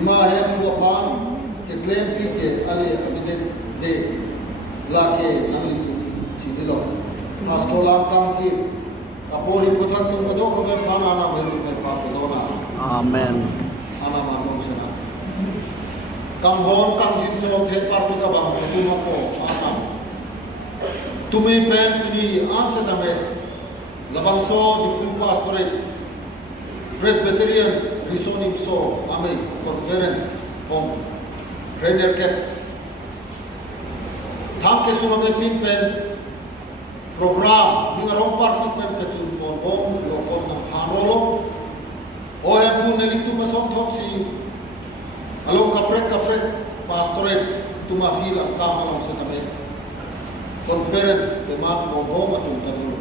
ima hem bukan ke claim ke ale evident de la ke namli tu sidilo astola kam ki apori puthak tu ko ko me plana na me me pa ko na Amen. ana ma no sena kam hon kam jin so the par ko ba tu ma ko ana tumi pen ni ansa da me labang so di pastorate Presbyterian Reasoning So Ame Conference on Raider Cap Tham ke sumame pin pen program ninga rompar pin pen kachun pon bom lokor na hanolo o hem pu neli tu masom thok si alo kapret pastorate tu ma fila ka malong se tame conference ke ma bom atum tazu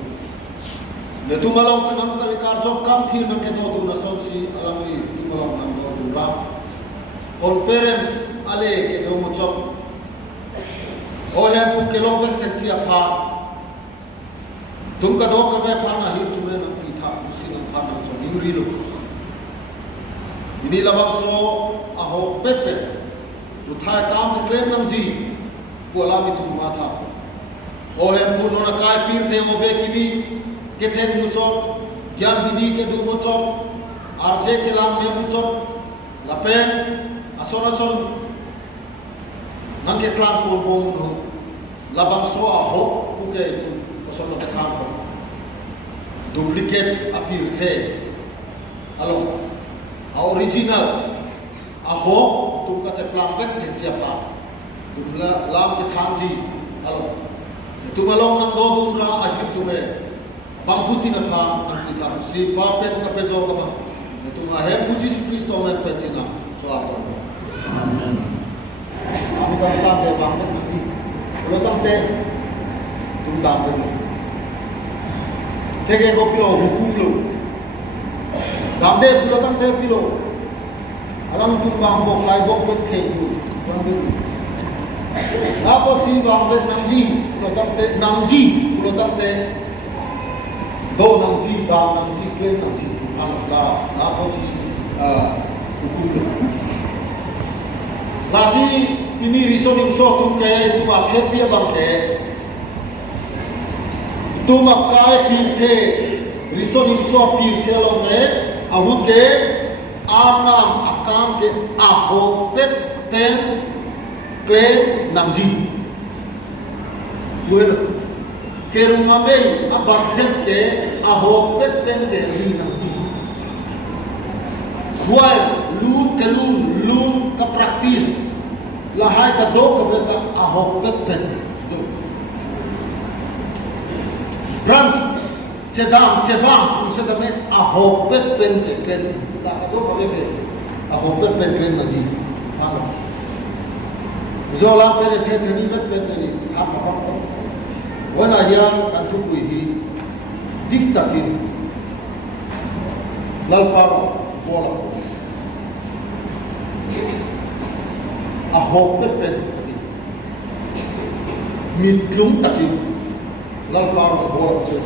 ne tu malong kanang ka kar job kam thir na ke do tu na som si alami tu malong nam do tu ra conference ale ke do mo job o hem pu ke lo ven ke tia pha tum ka do ka ve pha na hi chu me na pi tha si na pha na so ni ri lo ini labang so a ho pet tu thai kam ke klem nam ji ko la mi tu ma tha o hem pu no na kai pir the o ve ki bi ke the mu chop gyan bini ke du mu chop arje ke lam me mu chop la pen ason nang ke klang ko bom do labang so a ho ku ke tu ason ke thang ko duplicate appear the alo original a ho tu ka che klang vet ke chia pa tu la lam ke thang ji alo tu malong nang do du ra a hi tu me bangkuti na pa ang kita si papet ka pezo ka ba ito nga hem mo Jesus Kristo men petsina so ato Amen. ang kam sa te bangkut na ti ulo tang te tum dam pe tege ko kilo hukum lo dam de ulo tang te kilo alam tum bang bo kai bo pe the lu bang de na po si bang de nam ji ulo tang te nam ji ulo tang te do nam ji da nam ji klen nam ji an la na po si hukum la si ini reasoning so tu ke tu ma the pia bang ke tu ma kai pi the reasoning so pi the lo ne a hu ke anam akam ke aho pet pen klen nam ji bueno ke rumah ben abang jet ke aho pet pen ke li nam ji kual lun ka praktis lahai ka do ka beta aho pet pen brans cedam cevang se da met aho pet pen ke klen da ka do ka beta aho pet pen klen nam ji ano zola pe the ni pet pen ni tham ma ko wana yan an tu pui hi dik takin lal paro bola a ho pet mit lung takin lal paro bola che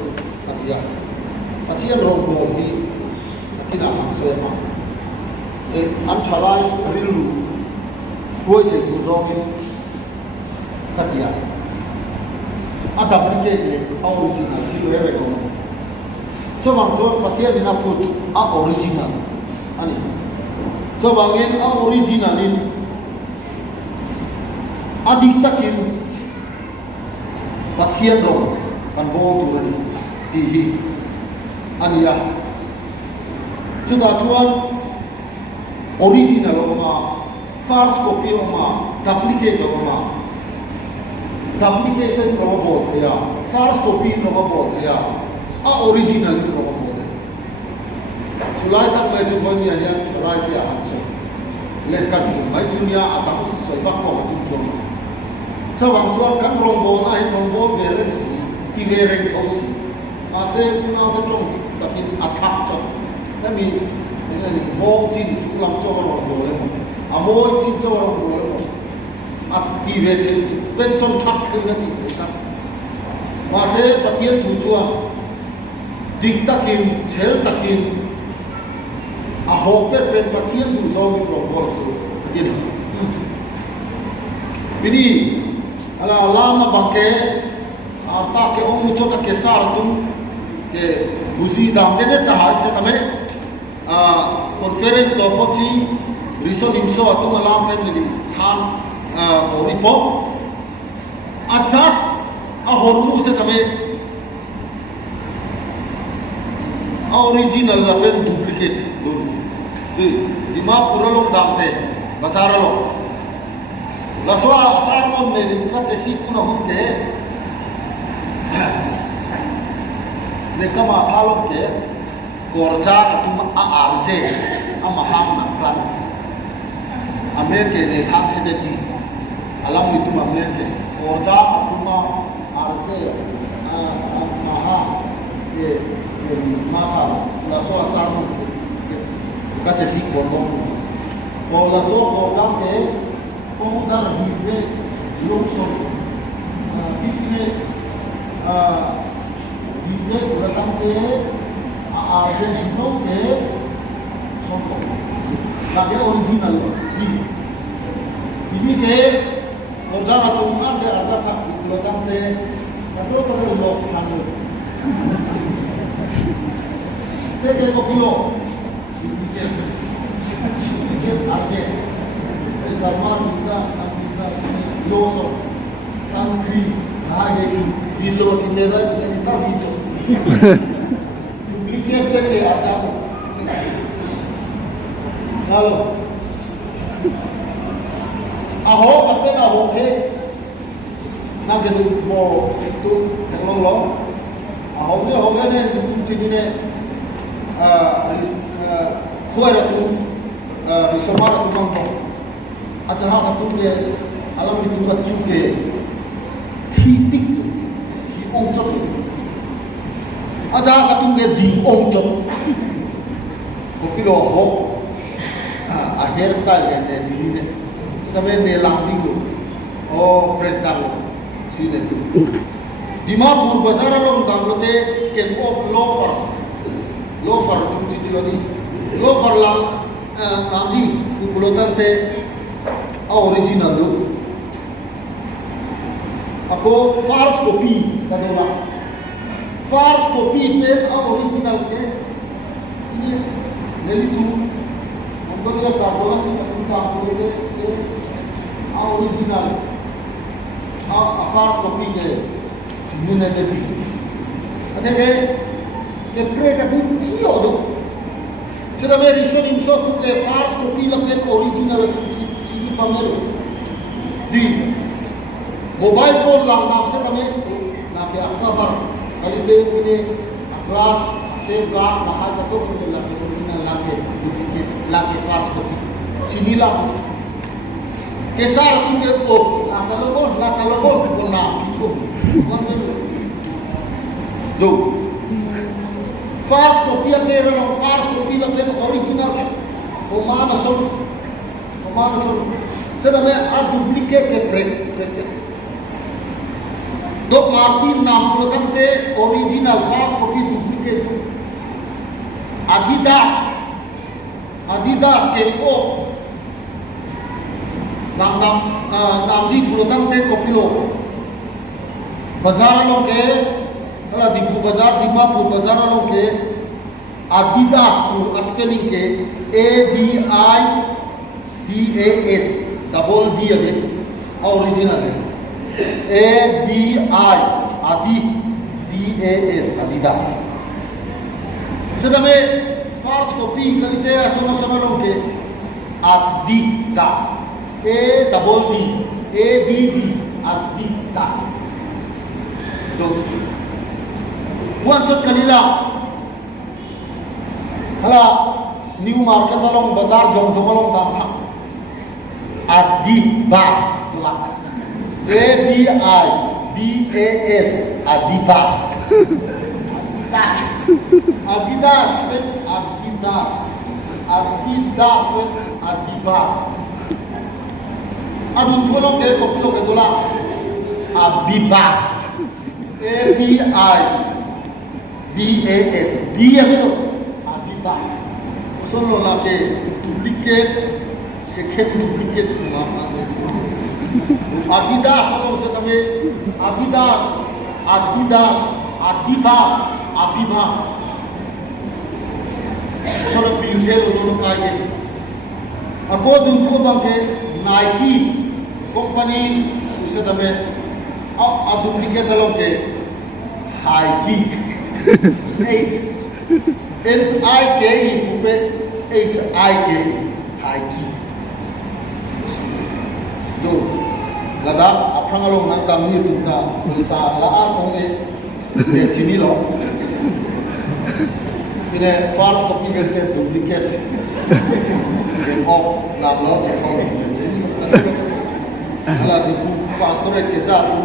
atia ro bo hi akina ma so ma e am chalai rilu koi je tu zongin katia adaptate le original ki lere ko so bang so patia ni na put a original ani so bangin a original in adik takin patia ro kan bo tu ni tv ania chuda chuan original ma first copy ma duplicate ma duplicated robot है या first copy robot है या original robot है चुलाई तक मैं जो बन गया है चुलाई के हाथ से लेकर मैं दुनिया आता हूँ सोचा को हटी जो जब हम जो kan robot ना है robot variant सी की variant हो सी आसे पुना तो जो tapi attack जो tapi ini bom jin tulang जो robot ले amoy jin जो robot ले activated pension thak thina ti thesa wa se pathian thu chuan dik takin chel takin ahope pen pathian du zo mi protocol chu adin bini ala lama bangke arta ke om chota ke sar tum ke buzi dam de ta ha se tame conference do pochi reason imso atum alam pen li than oripo acha ahormu se tame original la pen duplicate di ma pura lok damte basara lo la so asar mo ne ka che si kuna hunte ne kama thalok ke korja atum a arje amaham na plan amerike ne thang ke de ji alam ni tum amerike korja atum arje maha ye maha la so asar mo kasi si kono o la so ko ke ko dar hibe lokso hitne hibe uratang ke a de no ke sonto la ke original ini ke orja atum ande arja ka uratang te kato ko lo khanu te ko kilo Arje, zaman kita loso, sanskrit, nahage video tinera kita video. Duplicate करके आता हूँ. Lalu, aho apa na aho ke? Na gitu mau itu teknologi, aho ne tuh cini ne, kue itu Risomara tu mangko, aja hak tu dia alam itu macam tipik, si ongcot, aja hak tu dia di ongcot, kopi loh, hair style ni jadi ni, kita ni lanting lo, oh prental si ni, di mana pur bazar long tanglo te kempo loafers tu jadi lo ni, loafer lang nanti kumpulan te original lo, aku false copy tadi orang, false copy pen original ke, ini neli tu, orang dia sahaja sih kita kumpulan te original, false copy ke, ini nanti, ada ke mereka pun siapa tu. Sudah berison imso tu ke false copy la pen original sini pamero di mobile phone lang nam se tame na pe cover kali te punya glass safeguard na ha to punya la ke original la ke false copy sini lah ke sar tu ke ko la kalau ko na ko jo false copy apera long false copy la pen original ke omana so sedame a duplicate ke break dok martin nam program te original false copy duplicate adidas ke ko nam ji program te copy lo bazar lo ke ala dipu bazar dimapur bazar lo ke adidas tu spelling ke ADIDAS double D है original है ADIDAS adidas sedame false copy करते हैं सोनो लोग के adidas A double D ADD adidas तो buat sekali lah hala new market along bazar jong along tam Adibas ADIBAS Adibas Adidas Adibas adun tolong ke koplo ke dola Abibas ABIBAS dia itu Adidas solo la ke duplicate second duplicate ma Adidas kalau saya tahu Adidas Abibas solo pilih untuk kaya aku jumpa bangke Nike company saya tahu duplicate dalam ke Nike N-I-K bukan H-I-K Nike do lada apang along nang kami tu na sa laan kong e chini lo ini false copy ke duplicate ke off nam lo check out ala di pastor ke jatuh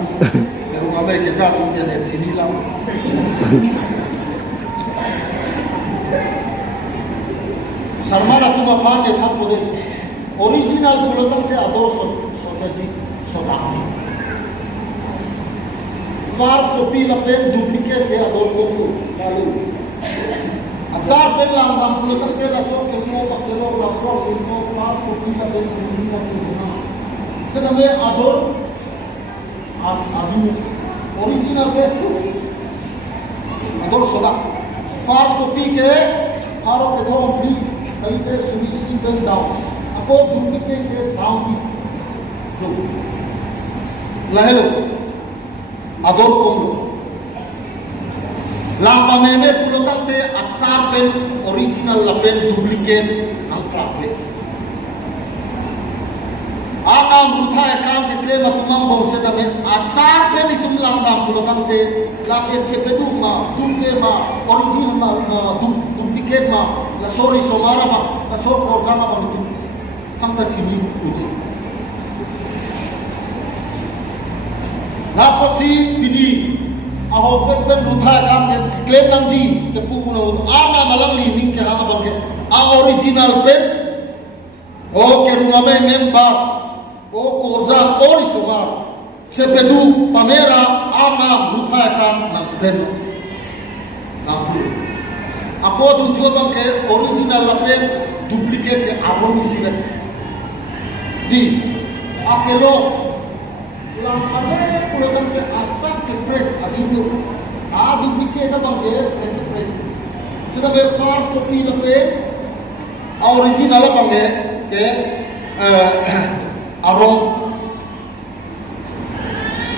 rumah baik ke jatuh ke chini lo sarmana tu mapan ke thang pore original kulotang te ador sojaji sodaji false copy la pen duplicate te ador ko lalu achar pen lang dam kulotang te la so ke mo pa ke lo la so ke mo false copy la pen original te na seda me ador adu original te ador soda false copy ke aro ke thom bi kai te suri sinten down ako duplicate ke down bi lo lahelo ador ko lamba meme pulotang te atsar pen original la pen duplicate ang prakle ang rutha account ke claim atumang bom se tame atsar pen itum lamba pulotang te la ke chepedu ma tumte ma original ma duplicate ma la sorry somara ma la so ko jana ma tu ang ta chini uti Naposi bidi aho pen rutha kam ke claim nang ji ke pu puno ana malang li ning ke ha bang ke a original pen o ke runga me member o korja ori sumar sepedu pamera ana rutha kam nang pen nang pu ako tu bang ke original la pen duplicate ke aboni sigat di akelo lang kami pulutan ke asap ke break adindo duplicate na bang ke break sudah be false copy na pe original na bang ke arong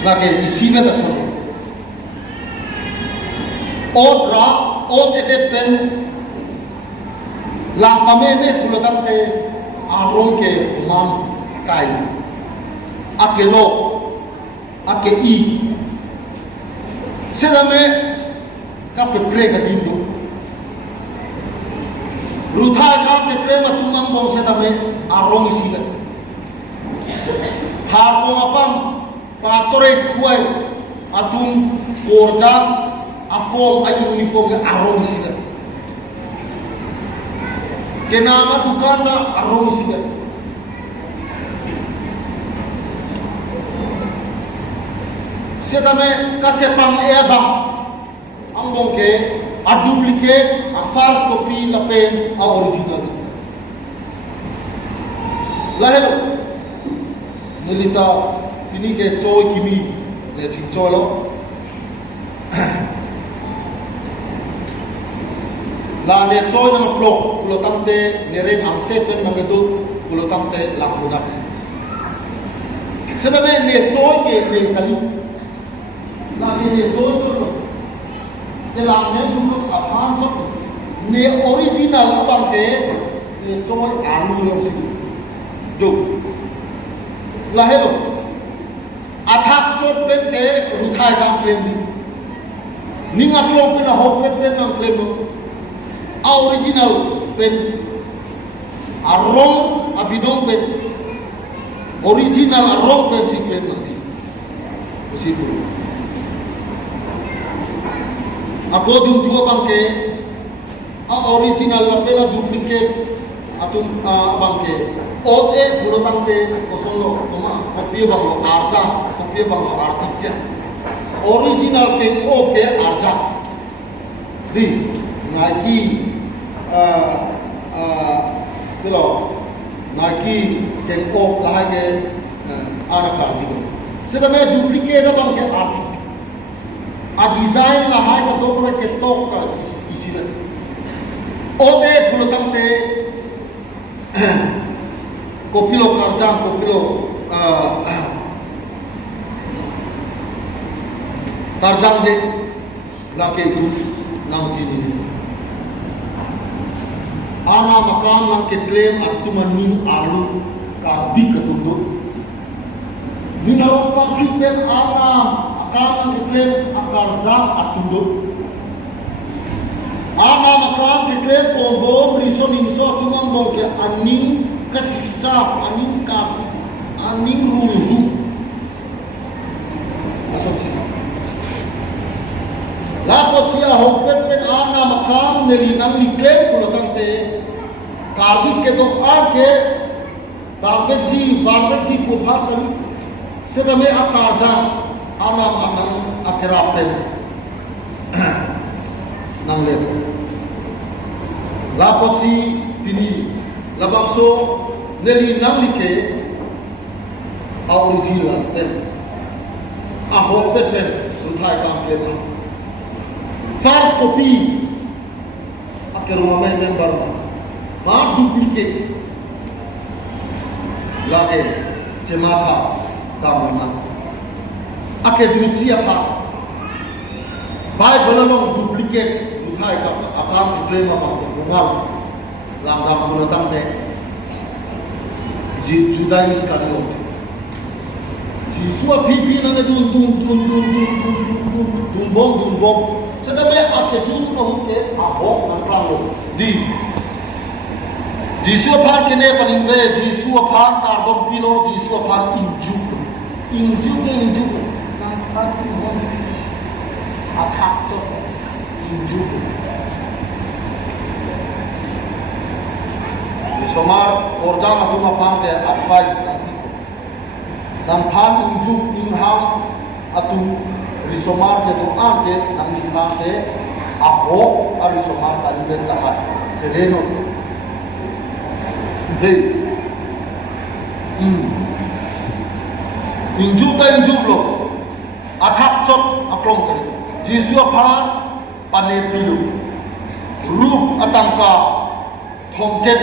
lagi isi na taso od edet pen lang kami pulutan ke arong ke mam kai akelo ake i sedame kape prega dindo rutha kam te prema tumang bom sedame arong isiga har ko apam pastore kuai atum korja afom ay uniform ke arong isiga kenama tukanda arong isiga sedame kacepang ebang ang bongke a duplicate a false copy la pen a original lahelo nilita ini ke choi kimi le ching cholo la ne choi nang plok pulo tamte nere am sepen nang edu pulo tamte la puna sedame ne choi ke ne kali lagi ni dojo ke langnya untuk apaan tu ni original abang ke ni cuma alu yang sih do lahir athak cot pen ke ruthai kam claim ni ngat lo pen hok pen nang claim original pen arong abidong pen original arong pen si claim nanti mesti dulu ako dua bangke original la pela duplicate atum bangke ote puro bangke kosong lo toma kopi banglo arja kopi banglo artikel original ke oke arja di Nike Kilo Nike keng op lahai ke anak karti ko. Sida me duplicate na bang ke arti. A design lahai ka dokre ke tok ka isina. Ode pulutang te kopilo karjang kopilo karjang je lake itu nang cini. Ana makan nang ke claim atu mani alu kardi ketunduk. Minaro pakipen ana makan nang ke claim akarjang atunduk. Ana makan ke claim pombom rison inso tuman bong ke aning kesiksa aning kapi aning rungu. Asal sih. Lapot siya hopet pen ana makan neri nang niklem kulotang te kardi ke dok ake tabet si pupha kali sedame akarja anam akerapen nang le lapot si pini labakso neri nang like original pen ahopet pen sunthai kam klem First copy akhir rumah member bar duplicate lagi cemata tamana akhir juci apa baik belum duplicate utai kap akan diklaim apa rumah langkah penetang deh judais kalian Jisua pipi nang dumbong sedang ake jun ke ahok nang klalo di Jisua par kene paling be Jisua par kardom pilo Jisua par injuk nang pati mon atak cok injuk Somar korjang aku mapang ke advice dan pan injuk ingham atu risomar ke to ake nang ingham ke aho arisomar tadi den tahat seleno hey injuk lo athap chot aklong kali jisua pha pane pilu rup atangka thongket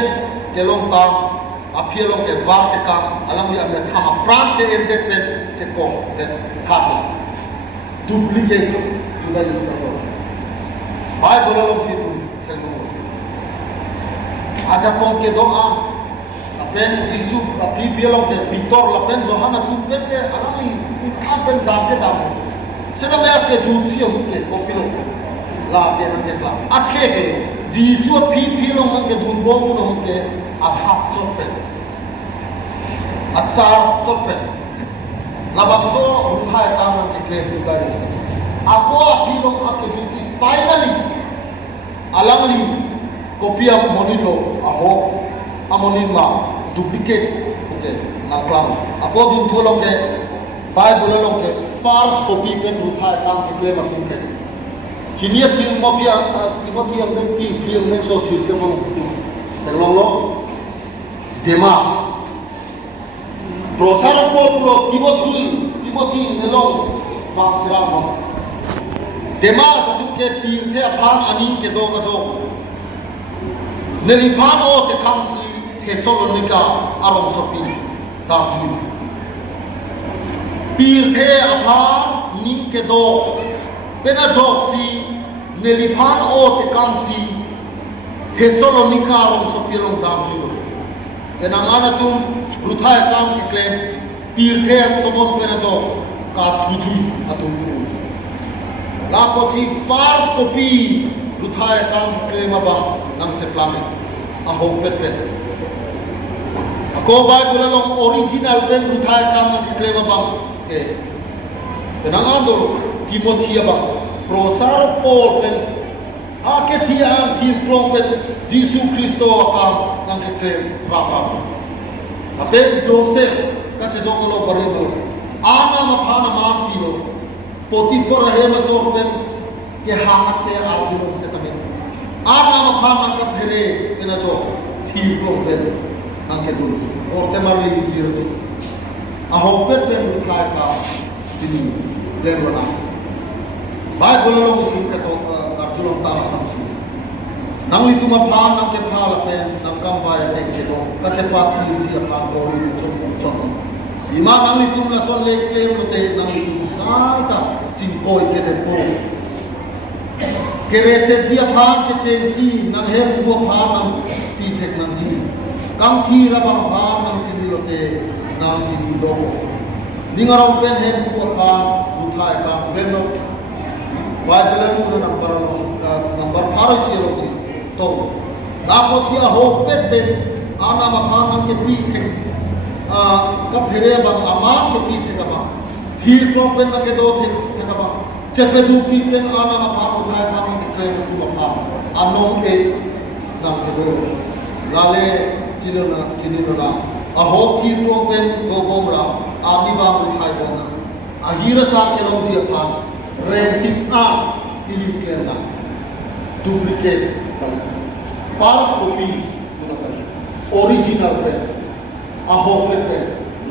kelong tang apielong ke var te kam alam ya me thama pran se endet pen se ko den hap duplicate sudah istilah Bible lo situ kelong aja kong ke doa apen jisu api pielong ke pitor lapen zohana tu pen ke alami apen dam ke dam sedang me ke jutsi o ke kopilo la pe ke la akhe ke jisu api pielong ke dumbong no ke ahap sopen atsar sopen labakso uthai kam ke claim juga is ako apilong ake jutsi finally alangli kopia monilo aho amonima duplicate okay naklam ako din tulong ke bible long ke false copy pen uthai kam ke claim akum ke kinia tin mobia timothy ang den pi ang den so sil ke mo terlong Demas prosara populo Timothy nelong pangsiramo Demas atu ke pirte aphan anin ke do ka jo nelipan o te khamsi Thessalonica arom sopi tamju pirte aphan nin ke do pena joksi nelipan o te khamsi Thessalonica arom sopi long tamju kenangana tum ruthai kam ki claim pirthe tomon pena jo ka thuju atum tu la posi false copy ruthai kam claim aba nang cheklame a ho pet ko bible long original pen ruthai kam ki claim aba ke kenangana Timothy aba prosar Paul pen ake thia thi klong pen Jesus Kristo akam nang ke claim rapa ape Joseph kache jongolo barido ana maphana man pilo Potiphar he masorben ke hamase arjun se tamen ana maphana ka phere ena jo thi công tên năng cái tụi or tem mà lấy gì rồi à học biết bên một thay cả thì lên vào nào bài bồ long thì cái tổ cả chú long ta sang suy năng lý tụi mà phá năng cái phá là bên năng cam vai cái tổ cái chế phát thì gì là phá bồ đi chọn vì mà năng lý tụi là son lệ lệ một tên năng lý tụi ta chinh coi cái tên cô cái rese chia phá cái trên si năng hết mua phá năng pi thek năng gì cam thi ra bằng phá năng chinh đi lệ năng chinh đi đâu ningarong pen hết mua phá một thay cả bên đâu vài bên luôn number phá rồi xí rồi xí to đã có xí hồ bên ana mà phá năng cái pi thek cấp phê bằng amát cái pi thek apa thi con bên cái đồ thek apa chắc là du pi bên ana mà phá một thay phá năng cái cây một tu phá anong cái năng cái đồ là lệ chini nó là hồ thi con bên go go ra đi vào một thay con na hira sa cái lòng gì phá renting illegal na duplicate false copy original pen a ho pen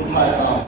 uthai ka